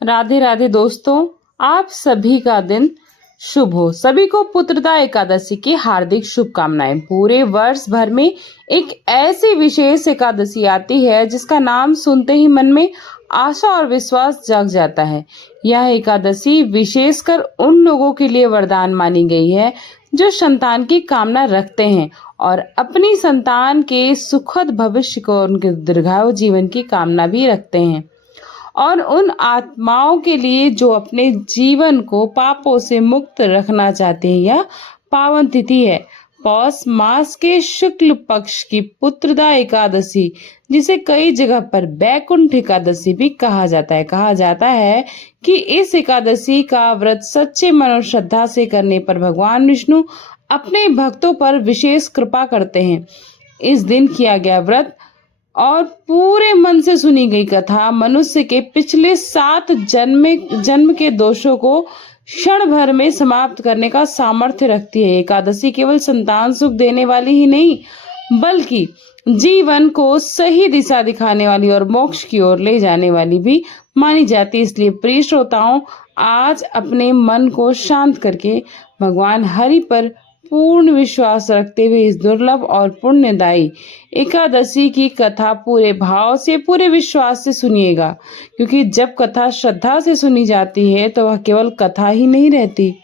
राधे राधे दोस्तों, आप सभी का दिन शुभ हो। सभी को पुत्रदा एकादशी की हार्दिक शुभकामनाएं। पूरे वर्ष भर में एक ऐसी विशेष एकादशी आती है जिसका नाम सुनते ही मन में आशा और विश्वास जग जाता है। यह एकादशी विशेषकर उन लोगों के लिए वरदान मानी गई है जो संतान की कामना रखते हैं और अपनी संतान के सुखद भविष्य को, उनके दीर्घायु जीवन की कामना भी रखते हैं, और उन आत्माओं के लिए जो अपने जीवन को पापों से मुक्त रखना चाहते हैं। यह पावन तिथि है पौष मास के शुक्ल पक्ष की पुत्रदा एकादशी, जिसे कई जगह पर बैकुंठ एकादशी भी कहा जाता है कि इस एकादशी का व्रत सच्चे मन और श्रद्धा से करने पर भगवान विष्णु अपने भक्तों पर विशेष कृपा करते हैं। इस दिन किया गया व्रत और पूरे मन से सुनी गई कथा मनुष्य के पिछले 7 जन्म के दोषों को क्षण भर में समाप्त करने का सामर्थ्य रखती है। एकादशी केवल संतान सुख देने वाली ही नहीं, बल्कि जीवन को सही दिशा दिखाने वाली और मोक्ष की ओर ले जाने वाली भी मानी जाती है। इसलिए प्रिय श्रोताओं, आज अपने मन को शांत करके भगवान हरि पर पूर्ण विश्वास रखते हुए इस दुर्लभ और पुण्यदायी एकादशी की कथा पूरे भाव से, पूरे विश्वास से सुनिएगा, क्योंकि जब कथा श्रद्धा से सुनी जाती है तो वह केवल कथा ही नहीं रहती,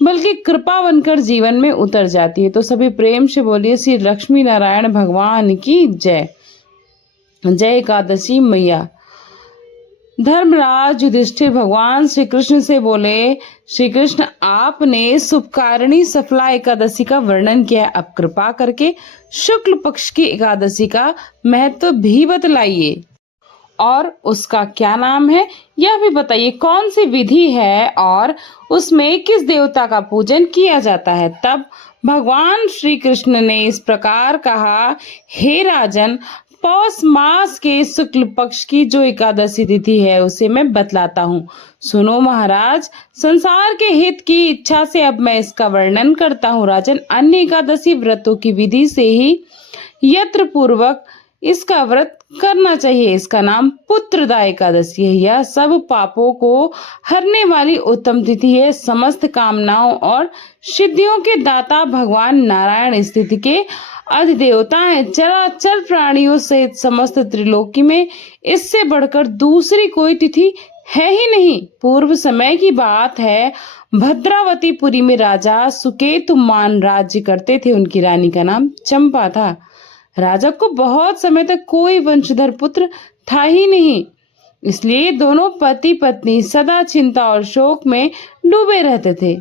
बल्कि कृपा बनकर जीवन में उतर जाती है। तो सभी प्रेम से बोलिए श्री लक्ष्मी नारायण भगवान की जय। जय एकादशी मैया। धर्मराज युधिष्ठिर भगवान श्री कृष्ण से बोले, श्री कृष्ण, आपने शुभकारिणी सफला एकादशी का वर्णन किया, अब कृपा करके शुक्ल पक्ष की एकादशी का महत्व भी बतलाइए और उसका क्या नाम है यह भी बताइए। कौन सी विधि है और उसमें किस देवता का पूजन किया जाता है। तब भगवान श्री कृष्ण ने इस प्रकार कहा, हे राजन, पौष मास के शुक्ल पक्ष की जो एकादशी तिथि है उसे मैं बतलाता हूँ। सुनो महाराज, संसार के हित की इच्छा से अब मैं इसका वर्णन करता हूँ। राजन, अन्य एकादशी व्रतों की विधि से ही यत्र पूर्वक इसका व्रत करना चाहिए। इसका नाम पुत्रदा एकादशी है। यह सब पापों को हरने वाली उत्तम तिथि है। समस्त कामनाओं और सिद्धियों के दाता भगवान नारायण इस तिथि के अधिदेवता हैं। चराचर प्राणियों सहित समस्त त्रिलोकी में इससे बढ़कर दूसरी कोई तिथि है ही नहीं। पूर्व समय की बात है, भद्रावतीपुरी में राजा सुकेतुमान राज्य करते थे। उनकी रानी का नाम चंपा था। राजा को बहुत समय तक कोई वंशधर पुत्र था ही नहीं, इसलिए दोनों पति पत्नी सदा चिंता और शोक में डूबे रहते थे।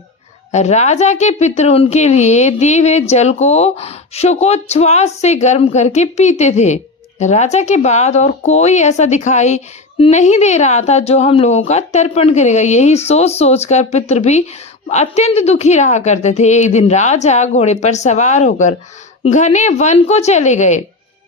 राजा के पितर उनके लिए दिए हुए जल को शोकोच्छ्वास से गर्म करके पीते थे। राजा के बाद और कोई ऐसा दिखाई नहीं दे रहा था जो हम लोगों का तर्पण करेगा। यही सोच सोचकर पितर भी अत्यंत दुखी रहा करते थे। एक दिन राजा घोड़े पर सवार होकर घने वन को चले गए।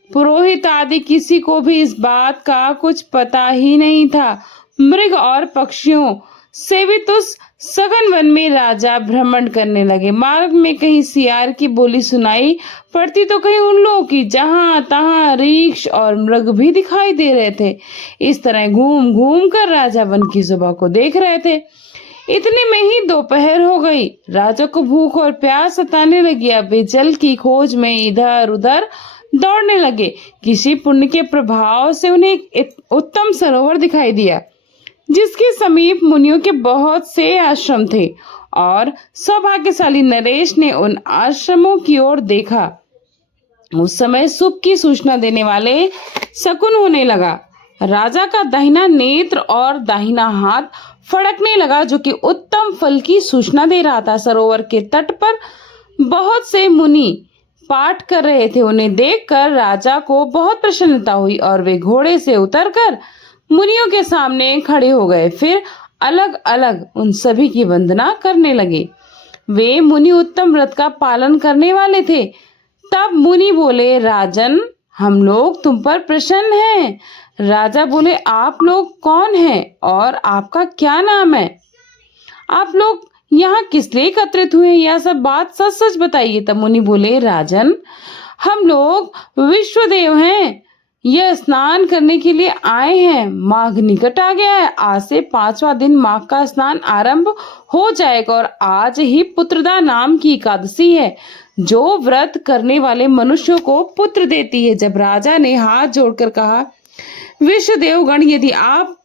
पुरोहित आदि किसी को भी इस बात का कुछ पता ही नहीं था। मृग और पक्षियों से भी उस सघन वन में राजा भ्रमण करने लगे। मार्ग में कहीं सियार की बोली सुनाई पड़ती तो कहीं उन लोगों की। जहां तहां रीछ और मृग भी दिखाई दे रहे थे। इस तरह घूम घूम कर राजा वन की शोभा को देख रहे थे। इतने में ही दोपहर हो गई। राजा को भूख और प्यास सताने लगी। अब वे जल की खोज में इधर उधर दौड़ने लगे। किसी पुण्य के प्रभाव से उन्हें एक उत्तम सरोवर दिखाई दिया, जिसके समीप मुनियों के बहुत से आश्रम थे, और सौभाग्यशाली नरेश ने उन आश्रमों की ओर देखा। उस समय शुभ की सूचना देने वाले शकुन होने लगा। राजा का दाहिना नेत्र और दाहिना हाथ फड़कने लगा, जो कि उत्तम फल की सूचना दे रहा था। सरोवर के तट पर बहुत से मुनि पाठ कर रहे थे। उन्हें देखकर राजा को बहुत प्रसन्नता हुई और वे घोड़े से उतरकर मुनियों के सामने खड़े हो गए। फिर अलग अलग उन सभी की वंदना करने लगे। वे मुनि उत्तम व्रत का पालन करने वाले थे। तब मुनि बोले, राजन, हम लोग तुम पर प्रसन्न हैं। राजा बोले, आप लोग कौन हैं और आपका क्या नाम है? आप लोग यहाँ किस लिए एकत्रित हुए? यह सब बात सच सच बताइए। तब मुनि बोले, राजन, हम लोग विश्वदेव हैं, यह स्नान करने के लिए आए हैं। माघ निकट आ गया है। आज से 5वां दिन माघ का स्नान आरंभ हो जाएगा और आज ही पुत्रदा नाम की एकादशी है जो व्रत करने वाले मनुष्यों को पुत्र देती है। जब राजा ने हाथ जोड़कर कहा, विश्व देवगण, यदि आप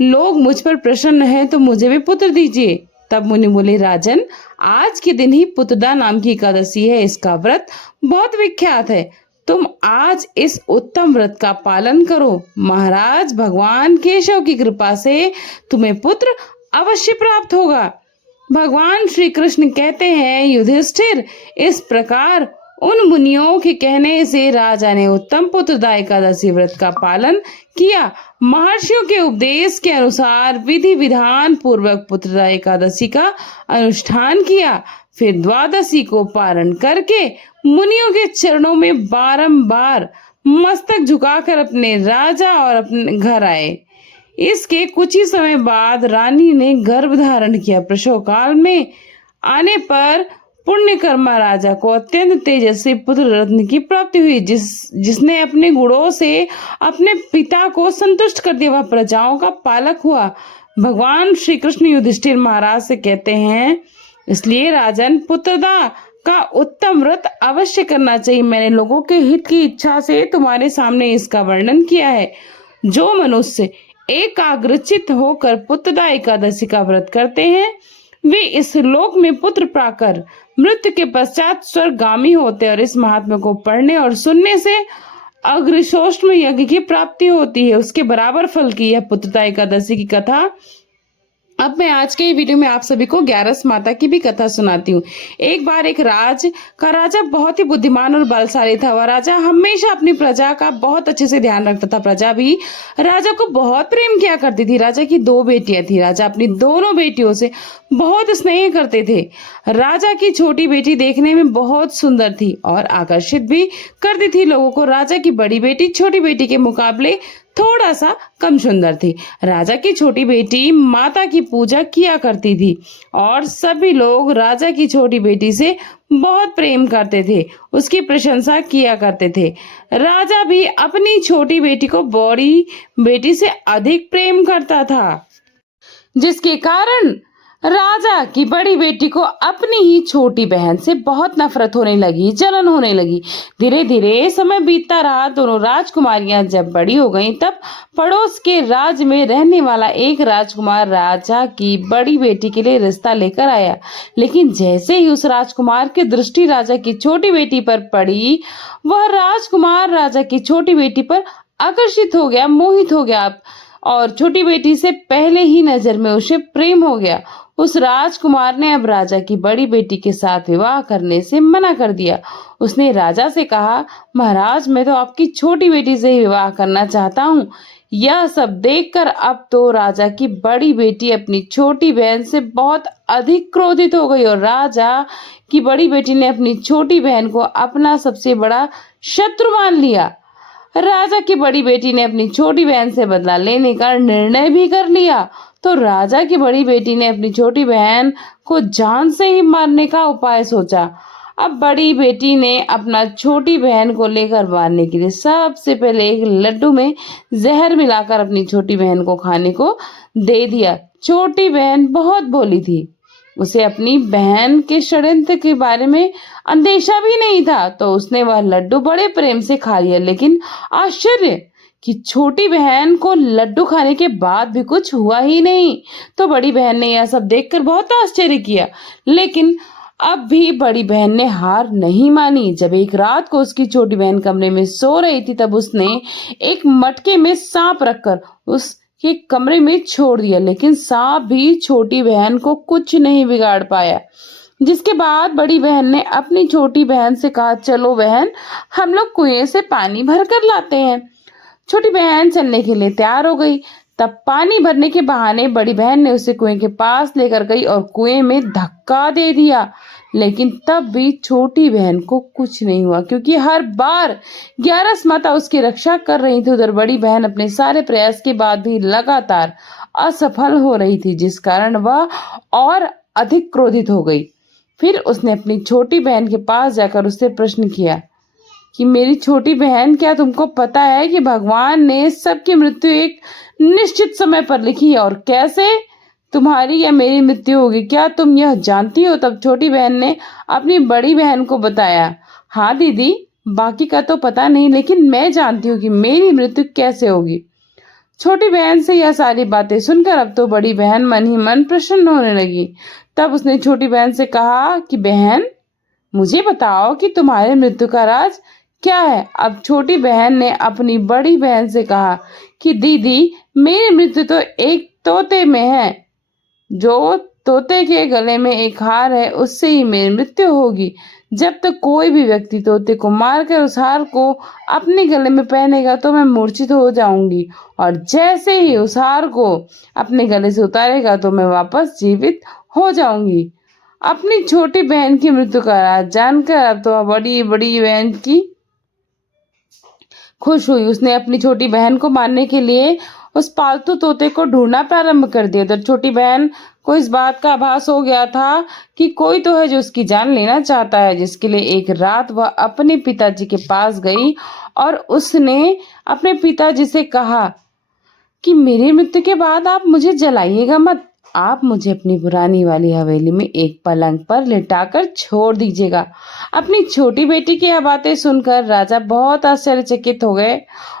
लोग मुझ पर प्रसन्न हैं तो मुझे भी पुत्र दीजिए। तब मुनि बोले, राजन, आज के दिन ही पुत्रदा नाम की एकादशी है। इसका व्रत बहुत विख्यात है। तुम आज इस उत्तम व्रत का पालन करो। महाराज, भगवान केशव की कृपा से तुम्हें पुत्र अवश्य प्राप्त होगा। भगवान श्री कृष्ण कहते हैं, युधिष्ठिर, इस प्रकार उन मुनियों के कहने से राजा ने उत्तम पुत्रदा एकादशी व्रत का पालन किया। महर्षियों के उपदेश के अनुसार विधि विधान पूर्वक पुत्रदा एकादशी का अनुष्ठान किया। फिर द्वादशी को पारण करके मुनियों के चरणों में बारंबार मस्तक झुकाकर अपने राजा और अपने घर आए। इसके कुछ ही समय बाद रानी ने गर्भ धारण किया। प्रसव काल में आने पर पुण्यकर्मा राजा को अत्यंत तेजस्वी पुत्र रत्न की प्राप्ति हुई, जिसने अपने गुणों से अपने पिता को संतुष्ट कर दिया। वह प्रजाओं का पालक हुआ। भगवान श्री कृष्ण युधिष्ठिर महाराज से कहते हैं, इसलिए राजन, पुत्रदा का उत्तम व्रत अवश्य करना चाहिए। मैंने लोगों के हित की इच्छा से तुम्हारे सामने इसका वर्णन किया है। जो मनुष्य एकाग्रचित होकर पुत्रदा एकादशी का व्रत करते हैं वे इस लोक में पुत्र पाकर मृत्यु के पश्चात स्वर्गगामी होते हैं और इस महात्मा को पढ़ने और सुनने से अग्निशोष्म यज्ञ की प्राप्ति होती है। उसके बराबर फल की यह पुत्रदा एकादशी की कथा। अब मैं आज के वीडियो में आप सभी को 11 माता की भी कथा सुनाती हूँ। एक बार एक राजा बहुत ही बुद्धिमान और बलशाली था। वह राजा हमेशा अपनी प्रजा का बहुत अच्छे से ध्यान रखता था। प्रजा भी राजा को बहुत प्रेम किया करती थी। राजा की 2 बेटियां थी। राजा अपनी दोनों बेटियों से बहुत स्नेह करते थे। राजा की छोटी बेटी देखने में बहुत सुंदर थी और आकर्षित भी करती थी लोगों को। राजा की बड़ी बेटी छोटी बेटी के मुकाबले थोड़ा सा कम सुंदर थी। राजा की छोटी बेटी माता की पूजा किया करती थी और सभी लोग राजा की छोटी बेटी से बहुत प्रेम करते थे, उसकी प्रशंसा किया करते थे। राजा भी अपनी छोटी बेटी को बड़ी बेटी से अधिक प्रेम करता था, जिसके कारण राजा की बड़ी बेटी को अपनी ही छोटी बहन से बहुत नफरत होने लगी, जलन होने लगी। धीरे धीरे समय बीतता रहा। दोनों राजकुमारियां जब बड़ी हो गईं, तब पड़ोस के राज्य में रहने वाला एक राजकुमार राजा की बड़ी बेटी के लिए रिश्ता लेकर आया। लेकिन जैसे ही उस राजकुमार की दृष्टि राजा की छोटी बेटी पर पड़ी, वह राजकुमार राजा की छोटी बेटी पर आकर्षित हो गया, मोहित हो गया और छोटी बेटी से पहले ही नजर में उसे प्रेम हो गया। उस राजकुमार ने अब राजा की बड़ी बेटी के साथ विवाह करने से मना कर दिया। उसने राजा से कहा, महाराज, मैं तो आपकी छोटी बेटी से ही विवाह करना चाहता हूँ। यह सब देखकर अब तो राजा की बड़ी बेटी अपनी छोटी बहन से बहुत अधिक क्रोधित हो गई और राजा की बड़ी बेटी ने अपनी छोटी बहन को अपना सबसे बड़ा शत्रु मान लिया। राजा की बड़ी बेटी ने अपनी छोटी बहन से बदला लेने का निर्णय भी कर लिया। तो राजा की बड़ी बेटी ने अपनी छोटी बहन को जान से ही मारने का उपाय सोचा। अब बड़ी बेटी ने अपना छोटी बहन को लेकर मारने के लिए सबसे पहले एक लड्डू में जहर मिलाकर अपनी छोटी बहन को खाने को दे दिया। छोटी बहन बहुत भोली थी, उसे अपनी बहन के षड्यंत्र के बारे में अंदेशा भी नहीं था, तो उसने वह लड्डू बड़े प्रेम से खा लिया। लेकिन आश्चर्य कि छोटी बहन को लड्डू खाने के बाद भी कुछ हुआ ही नहीं। तो बड़ी बहन ने यह सब देखकर बहुत आश्चर्य किया, लेकिन अब भी बड़ी बहन ने हार नहीं मानी। जब एक रात को उसकी छोटी बहन कमरे में सो रही थी, तब उसने एक मटके में सांप रखकर उसके कमरे में छोड़ दिया, लेकिन सांप भी छोटी बहन को कुछ नहीं बिगाड़ पाया। जिसके बाद बड़ी बहन ने अपनी छोटी बहन से कहा, चलो बहन, हम लोग कुएं से पानी भर कर लाते हैं। छोटी बहन चलने के लिए तैयार हो गई। तब पानी भरने के बहाने बड़ी बहन ने उसे कुएं के पास लेकर गई और कुएं में धक्का दे दिया। लेकिन तब भी छोटी बहन को कुछ नहीं हुआ, क्योंकि हर बार 11 माता उसकी रक्षा कर रही थी। उधर बड़ी बहन अपने सारे प्रयास के बाद भी लगातार असफल हो रही थी, जिस कारण वह और अधिक क्रोधित हो गई। फिर उसने अपनी छोटी बहन के पास जाकर उससे प्रश्न किया कि मेरी छोटी बहन, क्या तुमको पता है कि भगवान ने सबकी मृत्यु एक निश्चित समय पर लिखी है और कैसे तुम्हारी या मेरी मृत्यु होगी, क्या तुम यह जानती हो? तब छोटी बहन ने अपनी बड़ी बहन को बताया, हाँ दीदी, बाकी का तो पता नहीं, लेकिन मैं जानती हूँ कि मेरी मृत्यु कैसे होगी। छोटी बहन से यह सारी बातें सुनकर अब तो बड़ी बहन मन ही मन प्रसन्न होने लगी। तब उसने छोटी बहन से कहा कि बहन, मुझे बताओ कि तुम्हारे मृत्यु का राज क्या है? अब छोटी बहन ने अपनी बड़ी बहन से कहा कि दीदी, मेरी मृत्यु तो एक तोते में है। जो तोते के गले में एक हार है, उससे ही मेरी मृत्यु होगी। जब तक कोई भी व्यक्ति तोते को मारकर उस हार को अपने गले में पहनेगा तो मैं मूर्छित हो जाऊंगी, और जैसे ही उस हार को अपने गले से उतारेगा तो मैं वापस जीवित हो जाऊंगी। अपनी छोटी बहन की मृत्यु का राज जानकर अब तो बड़ी बड़ी बहन की खुश हुई। उसने अपनी छोटी बहन को मारने के लिए उस पालतू तोते को ढूंढना प्रारंभ कर दिया। तो छोटी बहन को इस बात का आभास हो गया था कि कोई तो है जो उसकी जान लेना चाहता है, जिसके लिए एक रात वह अपने पिताजी के पास गई और उसने अपने पिताजी से कहा कि मेरी मृत्यु के बाद आप मुझे जलाइएगा मत, आप मुझे अपनी पुरानी वाली हवेली में एक पलंग पर लिटाकर छोड़ दीजिएगा। अपनी छोटी बेटी की यह बातें सुनकर राजा बहुत आश्चर्यचकित हो गए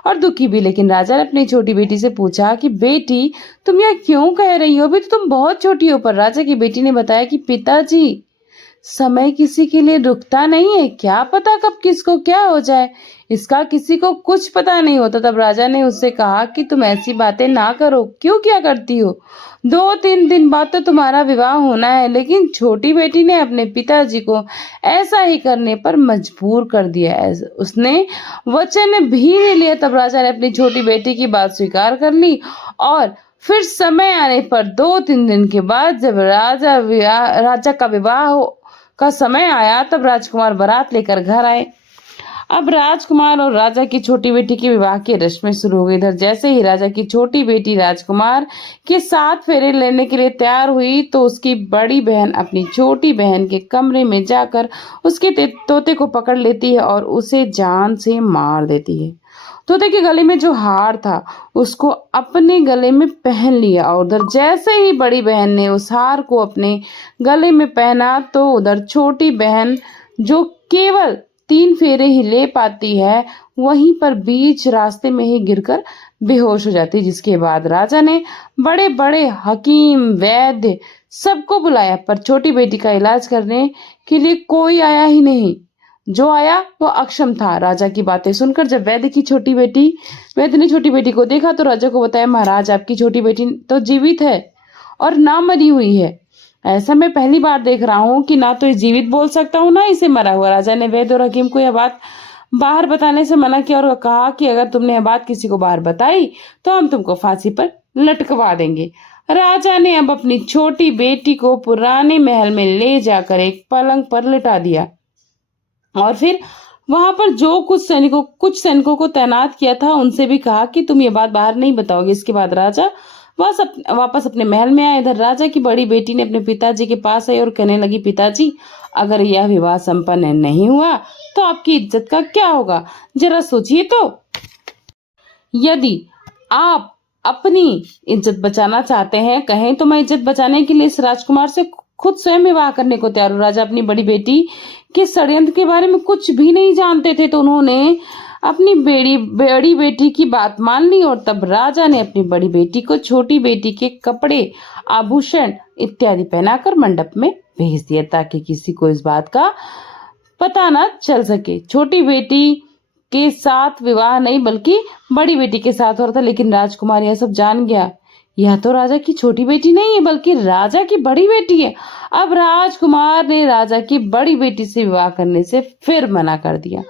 और दुखी भी। लेकिन राजा ने अपनी छोटी बेटी से पूछा कि बेटी, तुम यह क्यों कह रही हो? अभी तो तुम बहुत छोटी हो। पर राजा की बेटी ने बताया कि पिताजी, समय किसी के लिए रुकता नहीं है, क्या पता कब किसको क्या हो जाए, इसका किसी को कुछ पता नहीं होता। तब राजा ने उससे कहा कि तुम ऐसी बातें ना करो, क्यों क्या करती हो? 2-3 दिन बाद तो तुम्हारा विवाह होना है। लेकिन छोटी बेटी ने अपने पिताजी को ऐसा ही करने पर मजबूर कर दिया। उसने वचन भी नहीं लिया। तब राजा ने अपनी छोटी बेटी की बात स्वीकार कर ली और फिर समय आने पर 2-3 दिन के बाद जब राजा का विवाह का समय आया, तब राजकुमार बारात लेकर घर आए। अब राजकुमार और राजा की छोटी बेटी के विवाह की रस्में शुरू हो गई। इधर जैसे ही राजा की छोटी बेटी राजकुमार के साथ फेरे लेने के लिए तैयार हुई तो उसकी बड़ी बहन अपनी छोटी बहन के कमरे में जाकर उसके तोते को पकड़ लेती है और उसे जान से मार देती है। तोते के गले में जो हार था उसको अपने गले में पहन लिया और उधर जैसे ही बड़ी बहन ने उस हार को अपने गले में पहना तो उधर छोटी बहन, जो केवल 3 फेरे ही ले पाती है, वहीं पर बीच रास्ते में ही गिरकर बेहोश हो जाती। जिसके बाद राजा ने बड़े बड़े हकीम, वैद्य सबको बुलाया, पर छोटी बेटी का इलाज करने के लिए कोई आया ही नहीं। जो आया वो अक्षम था। राजा की बातें सुनकर जब वैद्य ने छोटी बेटी को देखा तो राजा को बताया, महाराज, आपकी छोटी बेटी तो जीवित है और ना मरी हुई है। ऐसा मैं पहली बार देख रहा हूँ कि ना तो ये जीवित बोल सकता हूँ ना इसे मरा हुआ। राजा ने वैद्य और हकीम को यह बात बाहर बताने से मना किया और कहा कि अगर तुमने यह बात किसी को बाहर बताई तो हम तुमको फांसी पर लटकवा देंगे। राजा ने अब अपनी छोटी बेटी को पुराने महल में ले जाकर एक पलंग पर लिटा दिया और फिर वहां पर जो कुछ सैनिकों को तैनात किया था उनसे भी कहा कि तुम ये बात बाहर नहीं बताओगे। इसके बाद राजा वापस अपने महल में आए। इधर राजा की बड़ी बेटी ने अपने पिताजी के पास आई और कहने लगी, पिताजी, अगर यह विवाह संपन्न नहीं हुआ तो आपकी इज्जत का क्या होगा? जरा सोचिए तो। यदि आप अपनी इज्जत बचाना चाहते हैं, कहें तो मैं इज्जत बचाने के लिए इस राजकुमार से खुद स्वयं विवाह करने को तैयार हूं। राजा अपनी बड़ी बेटी के षड्यंत्र के बारे में कुछ भी नहीं जानते थे, तो उन्होंने अपनी बड़ी बेटी की बात मान ली और तब राजा ने अपनी बड़ी बेटी को छोटी बेटी के कपड़े, आभूषण इत्यादि पहनाकर मंडप में भेज दिया ताकि किसी को इस बात का पता न चल सके। छोटी बेटी के साथ विवाह नहीं बल्कि बड़ी बेटी के साथ हो रहा था, लेकिन राजकुमार यह सब जान गया। यह तो राजा की छोटी बेटी नहीं है बल्कि राजा की बड़ी बेटी है। अब राजकुमार ने राजा की बड़ी बेटी से विवाह करने से फिर मना कर दिया।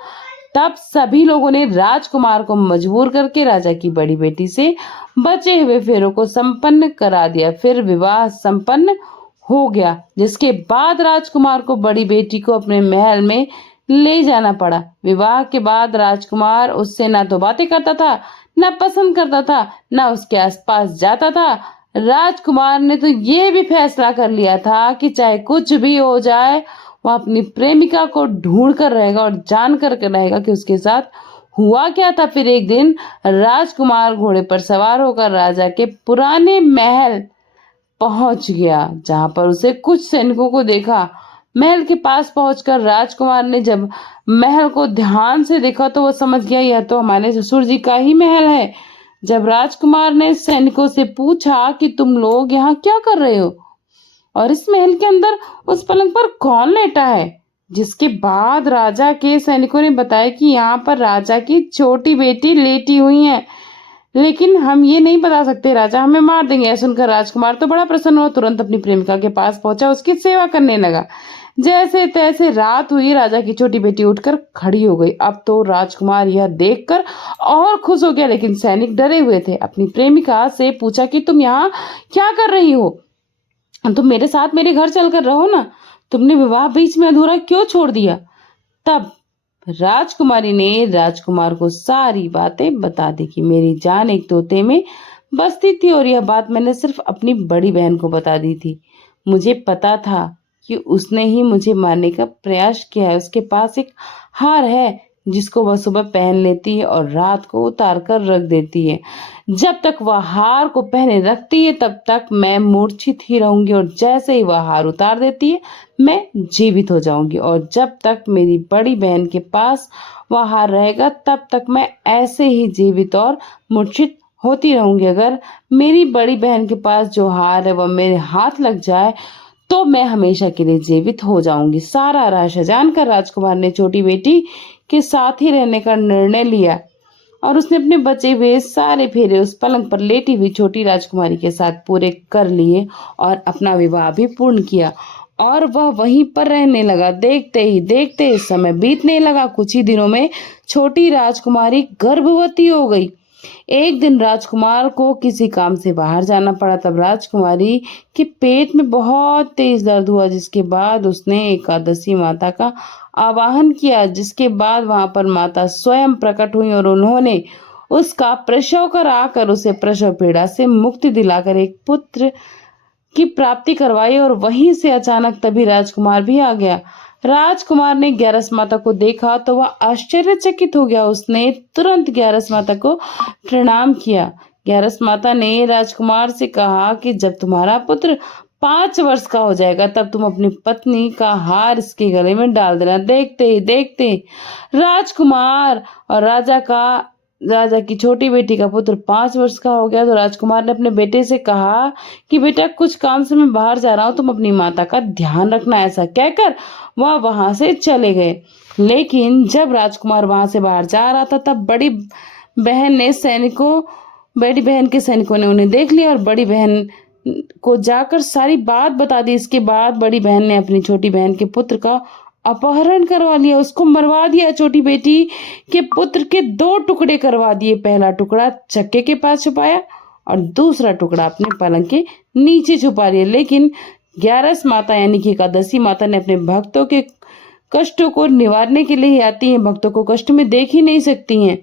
तब सभी लोगों ने राजकुमार को मजबूर करके राजा की बड़ी बेटी से बचे हुए फेरों को संपन्न करा दिया। फिर विवाह संपन्न हो गया, जिसके बाद राजकुमार को बड़ी बेटी को अपने महल में ले जाना पड़ा। विवाह के बाद राजकुमार उससे ना तो बातें करता था, ना पसंद करता था, ना उसके आसपास जाता था। राजकुमार ने तो यह भी फैसला कर लिया था कि चाहे कुछ भी हो जाए, वह अपनी प्रेमिका को ढूंढ कर रहेगा और जान कर रहेगा कि उसके साथ हुआ क्या था। फिर एक दिन राजकुमार घोड़े पर सवार होकर राजा के पुराने महल पहुंच गया, जहां पर उसे कुछ सैनिकों को देखा। महल के पास पहुंचकर राजकुमार ने जब महल को ध्यान से देखा तो वो समझ गया यह तो हमारे ससुर जी का ही महल है। जब राजकुमार ने सैनिकों से पूछा कि तुम लोग यहाँ क्या कर रहे हो और इस महल के अंदर उस पलंग पर कौन लेटा है, जिसके बाद राजा के सैनिकों ने बताया कि यहाँ पर राजा की छोटी बेटी लेटी हुई है, लेकिन हम ये नहीं बता सकते, राजा हमें मार देंगे। ऐसा सुनकर राजकुमार तो बड़ा प्रसन्न हुआ, तुरंत अपनी प्रेमिका के पास पहुंचा, उसकी सेवा करने लगा। जैसे तैसे रात हुई, राजा की छोटी बेटी उठकर खड़ी हो गई। अब तो राजकुमार यह देखकर और खुश हो गया, लेकिन सैनिक डरे हुए थे। अपनी प्रेमिका से पूछा कि तुम यहाँ क्या कर रही हो, तुम मेरे साथ मेरे घर चलकर रहो ना, तुमने विवाह बीच में अधूरा क्यों छोड़ दिया। तब राजकुमारी ने राजकुमार को सारी बातें बता दी कि मेरी जान एक तोते में बसती थी और यह बात मैंने सिर्फ अपनी बड़ी बहन को बता दी थी। मुझे पता था कि उसने ही मुझे मारने का प्रयास किया है। उसके पास एक हार है जिसको वह सुबह पहन लेती है और रात को उतार कर रख देती है। जब तक वह हार को पहने रखती है तब तक मैं मूर्छित ही रहूंगी, और जैसे ही वह हार उतार देती है मैं जीवित हो जाऊंगी, और जब तक मेरी बड़ी बहन के पास वह हार रहेगा तब तक मैं ऐसे ही जीवित और मूर्छित होती रहूंगी। अगर मेरी बड़ी बहन के पास जो हार है वह मेरे हाथ लग जाए तो मैं हमेशा के लिए जीवित हो जाऊंगी। सारा रहस्य जानकर राजकुमार ने छोटी बेटी के साथ ही रहने का निर्णय लिया और उसने अपने बचे हुए सारे फेरे उस पलंग पर लेटी हुई छोटी राजकुमारी के साथ पूरे कर लिए और अपना विवाह भी पूर्ण किया, और वह वहीं पर रहने लगा। देखते ही देखते समय बीतने लगा। कुछ ही दिनों में छोटी राजकुमारी गर्भवती हो गई। एक दिन राजकुमार को किसी काम से बाहर जाना पड़ा। तब राजकुमारी के पेट में बहुत तेज दर्द हुआ, जिसके बाद उसने एकादशी माता का आवाहन किया, जिसके बाद वहां पर माता स्वयं प्रकट हुई और उन्होंने उसका प्रसव कराकर उसे प्रसव पीड़ा से मुक्ति दिलाकर एक पुत्र की प्राप्ति करवाई। और वहीं से अचानक तभी राजकुमार भी आ गया। राजकुमार ने ग्यारस माता को देखा तो वह आश्चर्यचकित हो गया। उसने तुरंत ग्यारस माता को प्रणाम किया। ग्यारस माता ने राजकुमार से कहा कि जब तुम्हारा पुत्र 5 वर्ष का हो जाएगा तब तुम अपनी पत्नी का हार इसके गले में डाल देना। देखते ही देखते राजकुमार और राजा की छोटी बेटी का पुत्र 5 वर्ष का हो गया। तो राजकुमार ने अपने बेटे से कहा कि बेटा कुछ काम से मैं बाहर जा रहा हूँ, तुम अपनी माता का ध्यान रखना। ऐसा कहकर वह वहां से चले गए। लेकिन जब राजकुमार वहां से बाहर जा रहा था तब बड़ी बहन के सैनिकों ने उन्हें देख लिया और बड़ी बहन को जाकर सारी बात बता दी। इसके बाद बड़ी बहन ने अपनी छोटी बहन के पुत्र का अपहरण करवा लिया, उसको मरवा दिया। छोटी बेटी के पुत्र के 2 टुकड़े करवा दिए। पहला टुकड़ा चक्के के पास छुपाया और दूसरा टुकड़ा अपने पलंग के नीचे छुपा लिया। लेकिन ग्यारस माता यानी कि एकादशी माता ने अपने भक्तों के कष्टों को निवारने के लिए ही आती हैं, भक्तों को कष्ट में देख ही नहीं सकती हैं।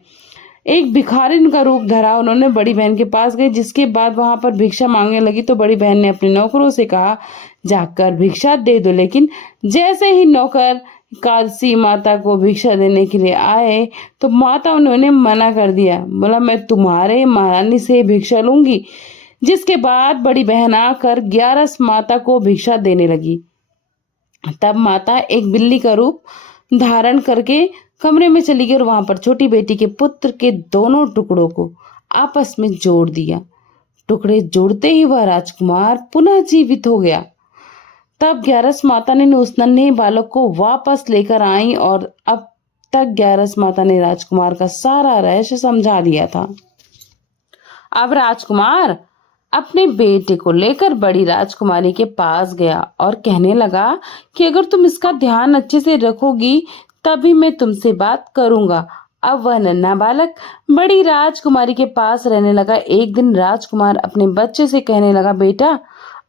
एक भिखारिन का रूप धरा उन्होंने बड़ी बहन के पास गई, जिसके बाद वहां पर भिक्षा मांगने लगी। तो बड़ी बहन ने अपने नौकरों से कहा जाकर भिक्षा दे दो। लेकिन जैसे ही नौकर एकादशी माता को भिक्षा देने के लिए आए तो माता उन्होंने मना कर दिया, बोला मैं तुम्हारे महारानी से भिक्षा लूंगी। जिसके बाद बड़ी बहन आकर ग्यारस माता को भिक्षा देने लगी। तब माता एक बिल्ली का रूप धारण करके कमरे में चली गई और वहां पर छोटी बेटी के पुत्र के दोनों टुकड़ों को आपस में जोड़ दिया। टुकड़े जोड़ते ही वह राजकुमार पुनः जीवित हो गया। तब ग्यारस माता ने उस नन्हे बालक को वापस लेकर आई और अब तक ग्यारस माता ने राजकुमार का सारा रहस्य समझा दिया था। अब राजकुमार अपने बेटे को लेकर बड़ी राजकुमारी के पास गया और कहने लगा कि अगर तुम इसका ध्यान अच्छे से रखोगी तभी मैं तुमसे बात करूंगा। अब वह नन्हा बालक बड़ी राजकुमारी के पास रहने लगा। एक दिन राजकुमार अपने बच्चे से कहने लगा, बेटा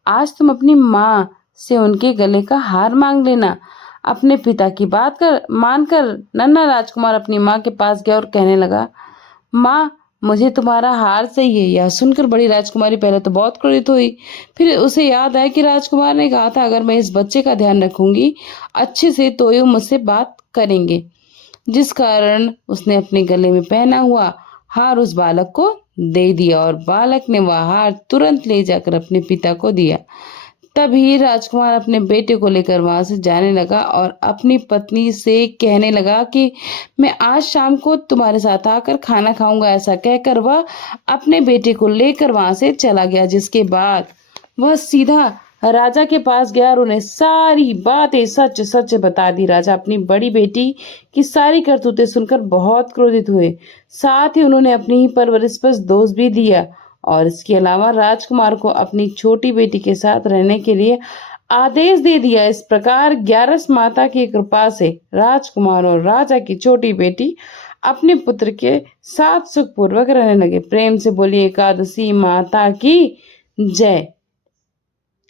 आज तुम अपनी माँ से उनके गले का हार मांग लेना। अपने पिता की बात मानकर नन्हा राजकुमार अपनी माँ के पास गया और कहने लगा, माँ मुझे तुम्हारा हार चाहिए। यह सुनकर बड़ी राजकुमारी पहले तो बहुत क्रोधित हुई, फिर उसे याद आया कि राजकुमार ने कहा था अगर मैं इस बच्चे का ध्यान रखूंगी अच्छे से तो ये मुझसे बात करेंगे, जिस कारण उसने अपने गले में पहना हुआ हार उस बालक को दे दिया और बालक ने वह हार तुरंत ले जाकर अपने पिता को दिया। तभी राजकुमार अपने बेटे को लेकर वहां से जाने लगा और अपनी पत्नी से कहने लगा कि मैं आज शाम को तुम्हारे साथ आकर खाना खाऊंगा। ऐसा कहकर वह अपने बेटे को लेकर वहां से चला गया, जिसके बाद वह सीधा राजा के पास गया और उन्हें सारी बातें सच सच बता दी। राजा अपनी बड़ी बेटी की सारी करतूतें सुनकर बहुत क्रोधित हुए, साथ ही उन्होंने अपनी ही परवरिश पर दोष भी दिया और इसके अलावा राजकुमार को अपनी छोटी बेटी के साथ रहने के लिए आदेश दे दिया। इस प्रकार 11 माता की कृपा से राजकुमार और राजा की छोटी बेटी अपने पुत्र के साथ सुखपूर्वक रहने लगे। प्रेम से बोलिए एकादशी माता की जय।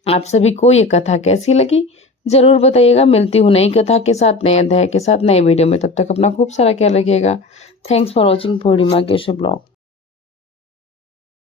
आप सभी को ये कथा कैसी लगी जरूर बताइएगा। मिलती हूँ नई कथा के साथ, नए अध्याय के साथ, नए वीडियो में। तब तक अपना खूब सारा ख्याल रखिएगा। Thanks for watching Purnima Keshav blog.